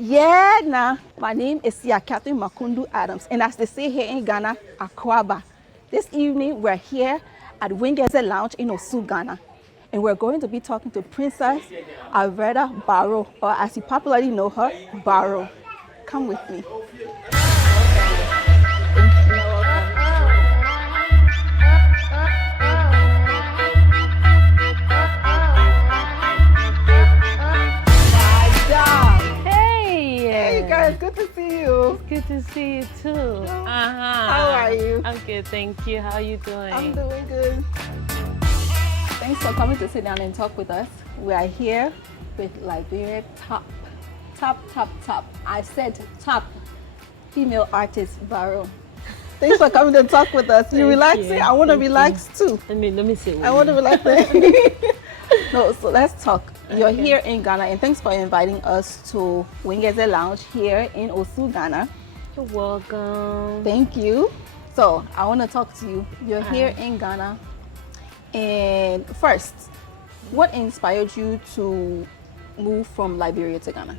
YeahNah. My name is Catherine Makundu Adams, and as they say here in Ghana, Akwaba. This evening, we're here at Wingeze Lounge in Osu, Ghana, and we're going to be talking to Princess Alberta Baroe, or as you popularly know her, Baroe. Come with me. Good to see you. It's good to see you too. How are you? I'm good, thank you. How are you doing? I'm doing good. Thanks for coming to sit down and talk with us. We are here with Liberia top. I said top female artist Baroe. Thanks for coming to talk with us. You relaxing? I want to relax too. Let me see. I want to relax. No, so let's talk. You're here in Ghana, and thanks for inviting us to Wingeze Lounge here in Osu, Ghana. You're welcome. Thank you. So I want to talk to you. You're here in Ghana, and first, what inspired you to move from Liberia to Ghana?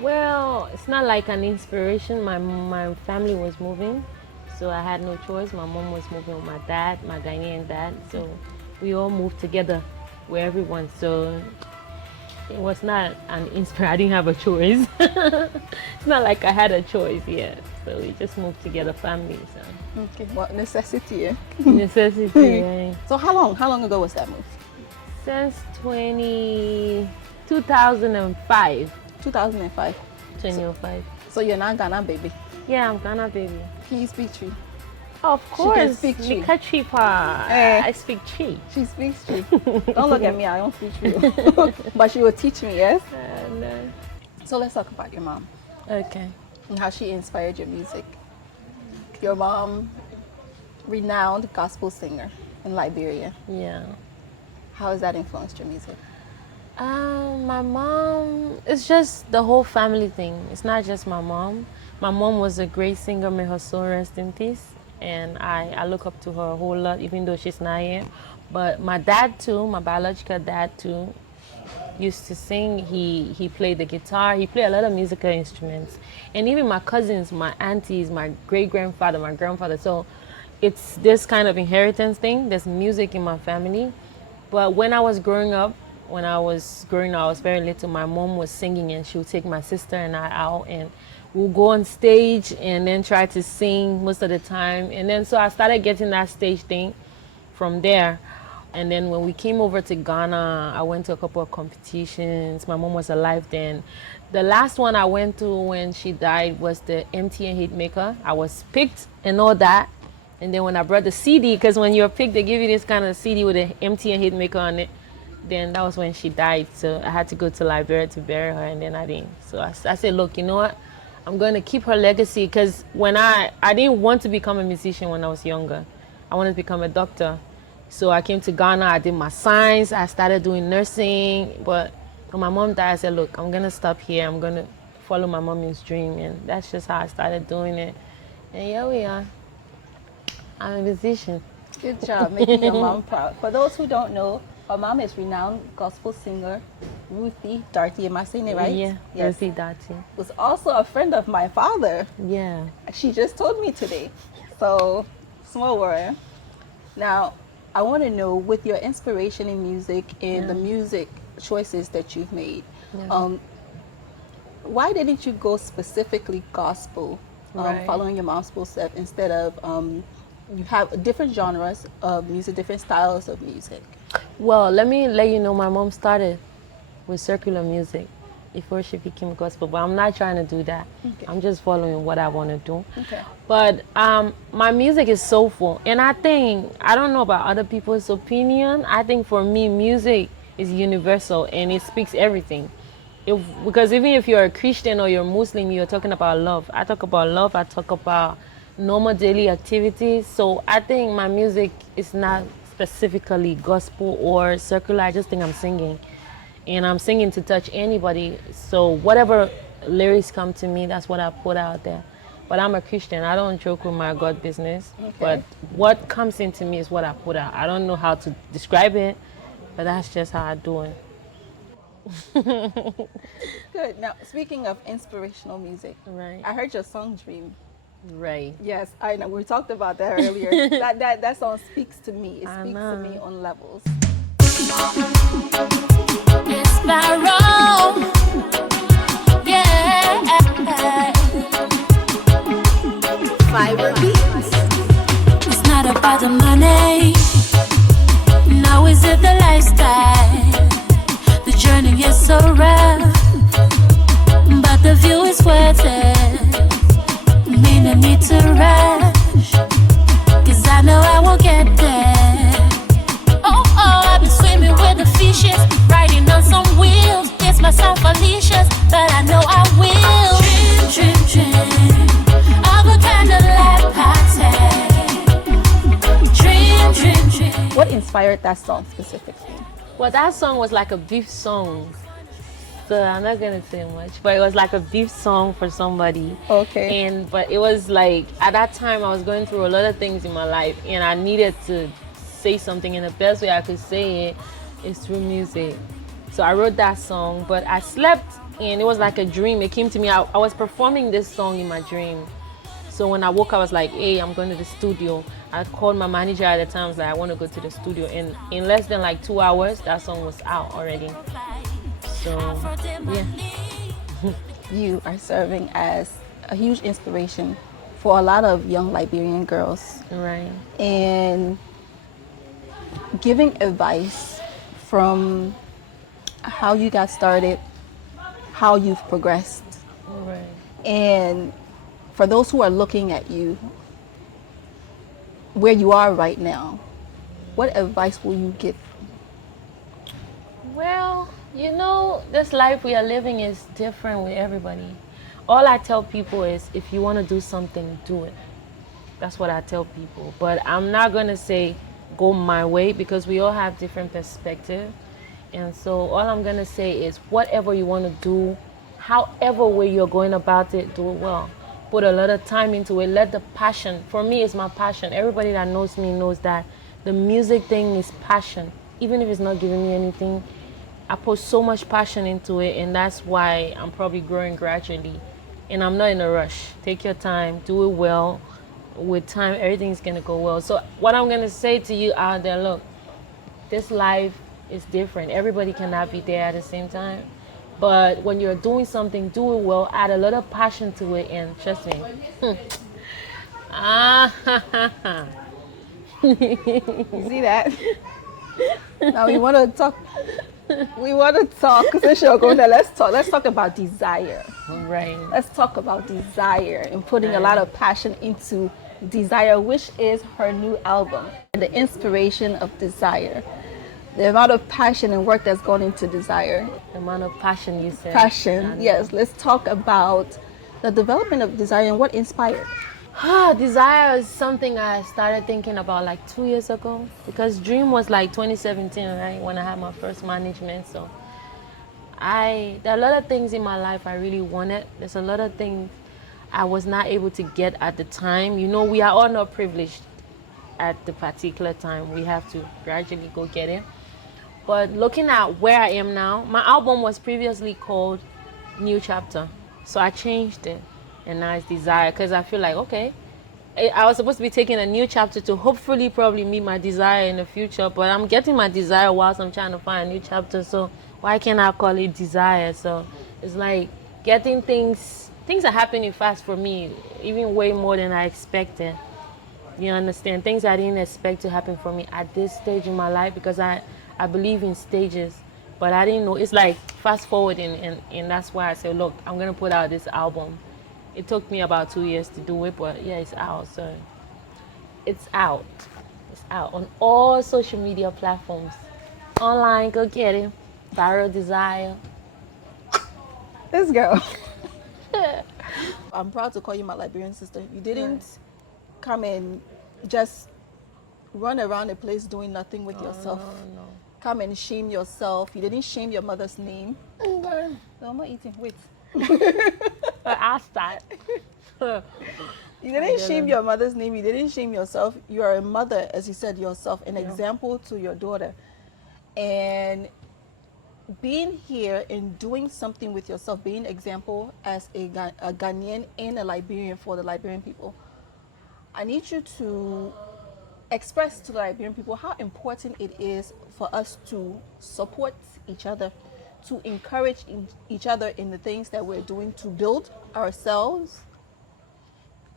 Well, it's not like an inspiration. My family was moving, so I had no choice. My mom was moving with my dad, my Ghanaian dad, so we all moved together with everyone. So it was not an inspiration. I didn't have a choice. It's not like I had a choice yet. So we just moved together, family. So. Okay, well, necessity. Eh? Necessity, right? So how long ago was that move? Since 2005. 2005. 2005. So you're not Ghana baby? Yeah, I'm Ghana baby. Can you speak Tree? Of course. She can speak Tree. I speak Tree. She speaks Tree. Don't look at me, I don't speak Tree. But she will teach me, yes? No. So let's talk about your mom. Okay. And how she inspired your music. Your mom, renowned gospel singer in Liberia. Yeah. How has that influenced your music? My mom, it's just the whole family thing. It's not just my mom. My mom was a great singer, may her soul rest in peace. And I look up to her a whole lot, even though she's not here. But my dad too, my biological dad too, used to sing. He played the guitar. He played a lot of musical instruments. And even my cousins, my aunties, my great-grandfather, my grandfather. So it's this kind of inheritance thing. There's music in my family. But when I was growing up, I was very little, my mom was singing, and she would take my sister and I out, and we'll go on stage and then try to sing most of the time. And then so I started getting that stage thing from there. And then when we came over to Ghana, I went to a couple of competitions. My mom was alive then. The last one I went to when she died was the MTN Hitmaker. I was picked and all that. And then when I brought the CD, because when you're picked, they give you this kind of CD with an MTN Hitmaker on it. Then that was when she died. So I had to go to Liberia to bury her, and then I didn't. So I said, look, you know what? I'm going to keep her legacy, because when I didn't want to become a musician when I was younger. I wanted to become a doctor. So I came to Ghana, I did my science, I started doing nursing. But when my mom died, I said, look, I'm going to stop here. I'm going to follow my mommy's dream. And that's just how I started doing it. And here we are. I'm a musician. Good job making your mom proud. For those who don't know, her mom is renowned gospel singer Ruthie Darty. Am I saying it right? Yeah, yes. Ruthie Darty. Was also a friend of my father. Yeah. She just told me today. So, small world. Now, I want to know, with your inspiration in music and the music choices that you've made, why didn't you go specifically gospel, following your mom's footsteps, instead of you have different genres of music, different styles of music? Well, let me let you know, my mom started with secular music before she became gospel, but I'm not trying to do that. Okay. I'm just following what I want to do. Okay. But my music is soulful, and I don't know about other people's opinion, I think for me, music is universal, and it speaks everything. Because even if you're a Christian or you're Muslim, you're talking about love. I talk about love, I talk about normal daily activities. So I think my music is not specifically gospel or secular. I just think I'm singing. And I'm singing to touch anybody. So whatever lyrics come to me, that's what I put out there. But I'm a Christian. I don't joke with my God business. Okay. But what comes into me is what I put out. I don't know how to describe it, but that's just how I do it. Good. Now, speaking of inspirational music, Right. I heard your song Dream. Right. Yes, I know. We talked about that earlier. that song speaks to me. It I speaks to me know. on levels. It's Baroe, yeah. Fiber beats. It's not about the money. Now is it the lifestyle? The journey is so rough, but the view is worth it. Me no need to rush, 'cause I know I will get there. Oh, I've been swimming with the fishes, riding on some wheels. It's myself Alicia's, but I know I will. Dream of a candlelight party. Dream. What inspired that song specifically? Well, that song was like a beef song. So I'm not gonna say much, but it was like a beef song for somebody. Okay. But it was like at that time I was going through a lot of things in my life, and I needed to say something, and the best way I could say it is through music. So I wrote that song, but I slept, and it was like a dream. It came to me. I was performing this song in my dream. So when I woke up, I was like, hey, I'm going to the studio. I called my manager at the time. I was like, I want to go to the studio. And in less than like 2 hours, that song was out already. So, yeah. You are serving as a huge inspiration for a lot of young Liberian girls. Right. And giving advice from how you got started, how you've progressed, Right. and for those who are looking at you, where you are right now, what advice will you give? Well, you know, this life we are living is different with everybody. All I tell people is if you want to do something, do it. That's what I tell people. But I'm not going to say go my way, because we all have different perspective. And so all I'm going to say is whatever you want to do, however way you're going about it, do it well. Put a lot of time into it. Let the passion, for me it's my passion. Everybody that knows me knows that the music thing is passion. Even if it's not giving me anything, I put so much passion into it, and that's why I'm probably growing gradually. And I'm not in a rush. Take your time, do it well. With time, everything's gonna go well. So what I'm gonna say to you out there, look, this life is different. Everybody cannot be there at the same time. But when you're doing something, do it well, add a lot of passion to it, and trust me. You see that? Now we want to talk. Since you're going there, let's talk about desire. Right. Let's talk about desire and putting a lot of passion into Desire, which is her new album. The inspiration of Desire. The amount of passion and work that's gone into Desire. The amount of passion you said. Passion, yes. Let's talk about the development of Desire and what inspired. Desire is something I started thinking about like 2 years ago, because Dream was like 2017, right, when I had my first management. So there are a lot of things in my life I really wanted. There's a lot of things I was not able to get at the time. You know, we are all not privileged at the particular time. We have to gradually go get it. But looking at where I am now, my album was previously called New Chapter. So I changed it, and now it's Desire, because I feel like, okay, I was supposed to be taking a new chapter to hopefully probably meet my desire in the future, but I'm getting my desire whilst I'm trying to find a new chapter, so why can't I call it Desire? So it's like getting things are happening fast for me, even way more than I expected. You understand? Things I didn't expect to happen for me at this stage in my life, because I believe in stages, but I didn't know. It's like fast forwarding, and that's why I said, look, I'm going to put out this album. It took me about 2 years to do it, but yeah, it's out. So it's out. It's out on all social media platforms. Online, go get it. Baroe Desire. This girl. I'm proud to call you my Liberian sister. You didn't come and just run around the place doing nothing with yourself. No. Come and shame yourself. You didn't shame your mother's name. Okay. No, I'm not eating. Wait. I'll start. You didn't shame your mother's name. You didn't shame yourself. You are a mother, as you said yourself, an example to your daughter. And being here and doing something with yourself, being example as a Ghanaian and a Liberian for the Liberian people, I need you to express to the Liberian people how important it is for us to support each other, to encourage each other in the things that we're doing to build ourselves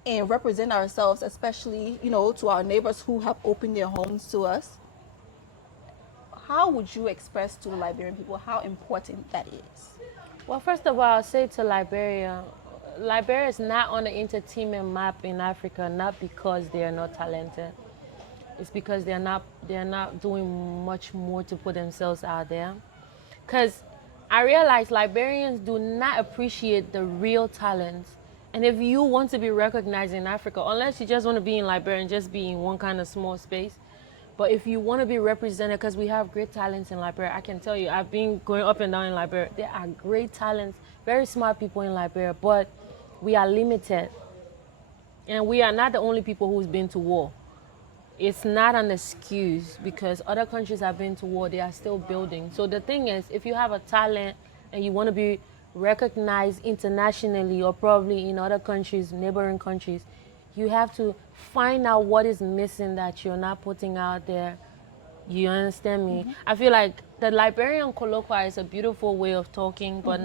and represent ourselves, especially, to our neighbors who have opened their homes to us. How would you express to the Liberian people how important that is? Well, first of all, I'll say to Liberia, Liberia is not on the entertainment map in Africa, not because they are not talented. It's because they're not doing much more to put themselves out there. Because I realize Liberians do not appreciate the real talent. And if you want to be recognized in Africa, unless you just want to be in Liberia and just be in one kind of small space, but if you want to be represented, because we have great talents in Liberia, I can tell you, I've been going up and down in Liberia. There are great talents, very smart people in Liberia, but we are limited. And we are not the only people who's been to war. It's not an excuse because other countries have been to war, they are still building. So the thing is, if you have a talent and you want to be recognized internationally or probably in other countries, neighboring countries, you have to find out what is missing that you're not putting out there. You understand me? Mm-hmm. I feel like the Liberian colloquia is a beautiful way of talking, but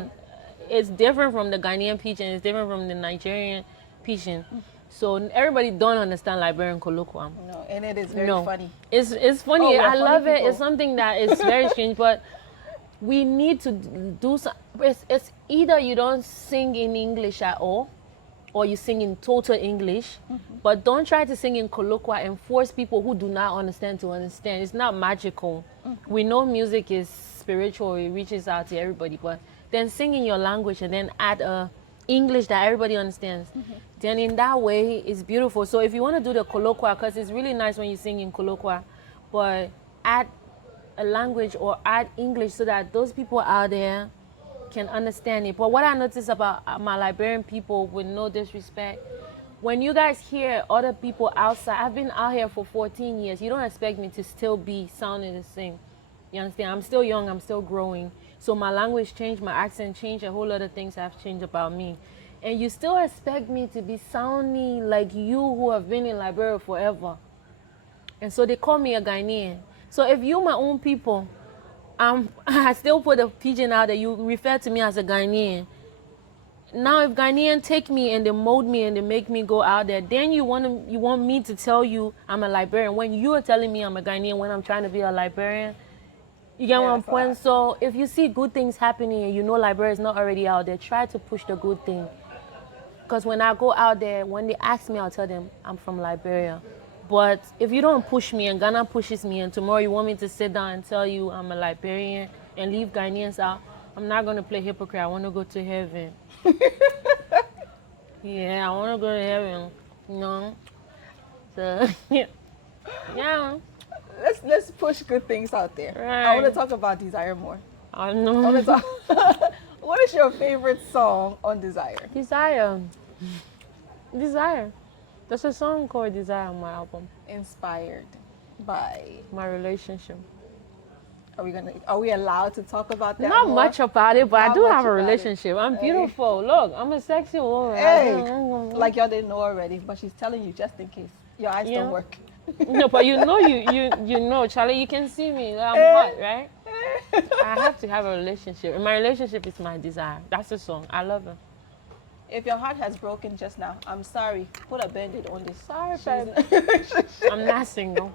it's different from the Ghanaian pidgin, it's different from the Nigerian pidgin. So everybody don't understand Liberian colloquial. No, and it is very funny. It's funny. I love it. People. It's something that is very strange, but we need to do some. It's either you don't sing in English at all, or you sing in total English, but don't try to sing in colloquial and force people who do not understand to understand. It's not magical. We know music is spiritual, it reaches out to everybody, but then sing in your language and then add a English that everybody understands. Then in that way, it's beautiful. So if you want to do the colloquial, because it's really nice when you sing in colloquial, but add a language or add English so that those people out there can understand it. But what I notice about my Liberian people, with no disrespect, when you guys hear other people outside, I've been out here for 14 years, you don't expect me to still be sounding the same. You understand? I'm still young, I'm still growing. So my language changed, my accent changed, a whole lot of things have changed about me. And you still expect me to be sounding like you who have been in Liberia forever. And so they call me a Ghanaian. So if you my own people, I still put a pidgin out there, you refer to me as a Ghanaian. Now if Ghanaian take me and they mold me and they make me go out there, then you want me to tell you I'm a Liberian when you are telling me I'm a Ghanaian when I'm trying to be a Liberian. You get one point? So if you see good things happening and you know Liberia is not already out there, try to push the good thing. Because when I go out there, when they ask me, I'll tell them I'm from Liberia. But if you don't push me and Ghana pushes me and tomorrow you want me to sit down and tell you I'm a Liberian and leave Ghanaians out, I'm not going to play hypocrite. I want to go to heaven. Yeah, I want to go to heaven. No. So, yeah. Let's push good things out there. Right. I want to talk about Desire more. I know. What is your favorite song on Desire? Desire. There's a song called Desire on my album. Inspired by my relationship. Are we allowed to talk about that? Not more? Much about it, but Not I do have a about relationship. it. I'm beautiful. Look, I'm a sexy woman. Hey, like y'all didn't know already, but she's telling you just in case your eyes don't work. No, but you know, Charlie, you can see me. I'm hot, right? I have to have a relationship. And my relationship is my desire. That's the song. I love it. If your heart has broken just now, I'm sorry. Put a band-aid on this. Sorry, baby. I'm not single.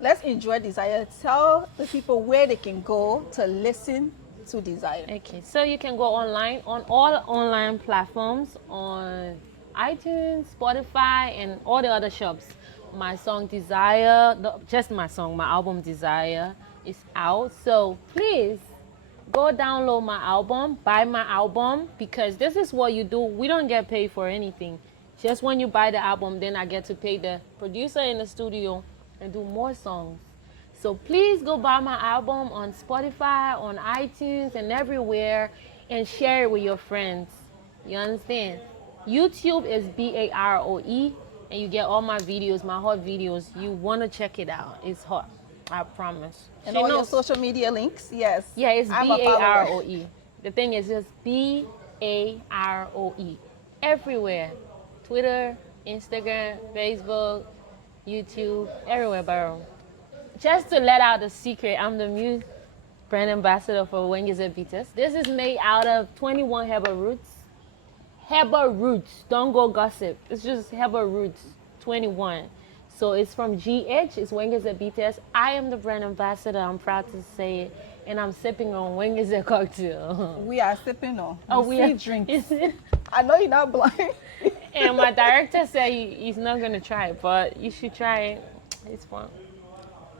Let's enjoy Desire. Tell the people where they can go to listen to Desire. Okay, so you can go online on all online platforms, on iTunes, Spotify, and all the other shops. My song Desire, just my song, my album Desire is out. So please go download my album, buy my album, because this is what you do. We don't get paid for anything. Just when you buy the album, then I get to pay the producer in the studio and do more songs. So please go buy my album on Spotify, on iTunes, and everywhere, and share it with your friends. You understand? YouTube is Baroe, and you get all my videos, my hot videos. You want to check it out. It's hot. I promise. And She all your knows. social media links, yes. Yeah, it's I'm a follower. Baroe. The thing is just Baroe. Everywhere. Twitter, Instagram, Facebook, YouTube, everywhere, Baroe. Just to let out the secret, I'm the new brand ambassador for YeahNah. This is made out of 21 herbal roots. Herbal roots. Don't go gossip. It's just herbal roots. 21. So it's from GH. It's YeahNah. I am the brand ambassador. I'm proud to say it. And I'm sipping on YeahNah cocktail. We are sipping on. We are drinks. I know you're not blind. And my director said he's not going to try it, but you should try it. It's fun.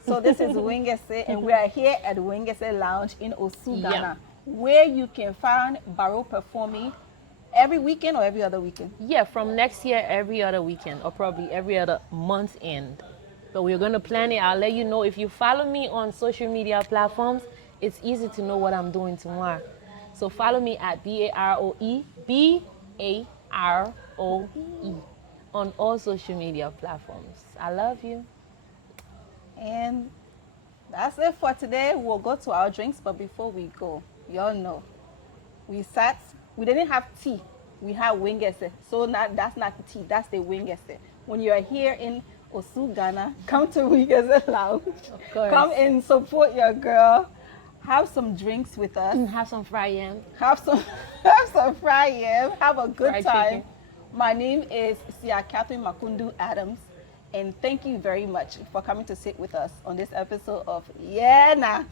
So this is YeahNah, and we are here at YeahNah Lounge in Osu, Yeah. Ghana, where you can find Baroe performing every weekend or every other weekend. Yeah, from next year, every other weekend, or probably every other month end. But we're going to plan it. I'll let you know. If you follow me on social media platforms, it's easy to know what I'm doing tomorrow. So follow me at Baroe, Baroe, on all social media platforms. I love you. And that's it for today. We'll go to our drinks, but before we go, y'all know, we didn't have tea. We had YeahNah. So that's not the tea, that's the YeahNah. When you're here in Osu, Ghana, come to YeahNah Lounge. Of course. Come and support your girl. Have some drinks with us. Have some fried yam. Have some fried yam. Have a good Fried time. chicken. My name is Catherine Makundu Adams, and thank you very much for coming to sit with us on this episode of YeahNah.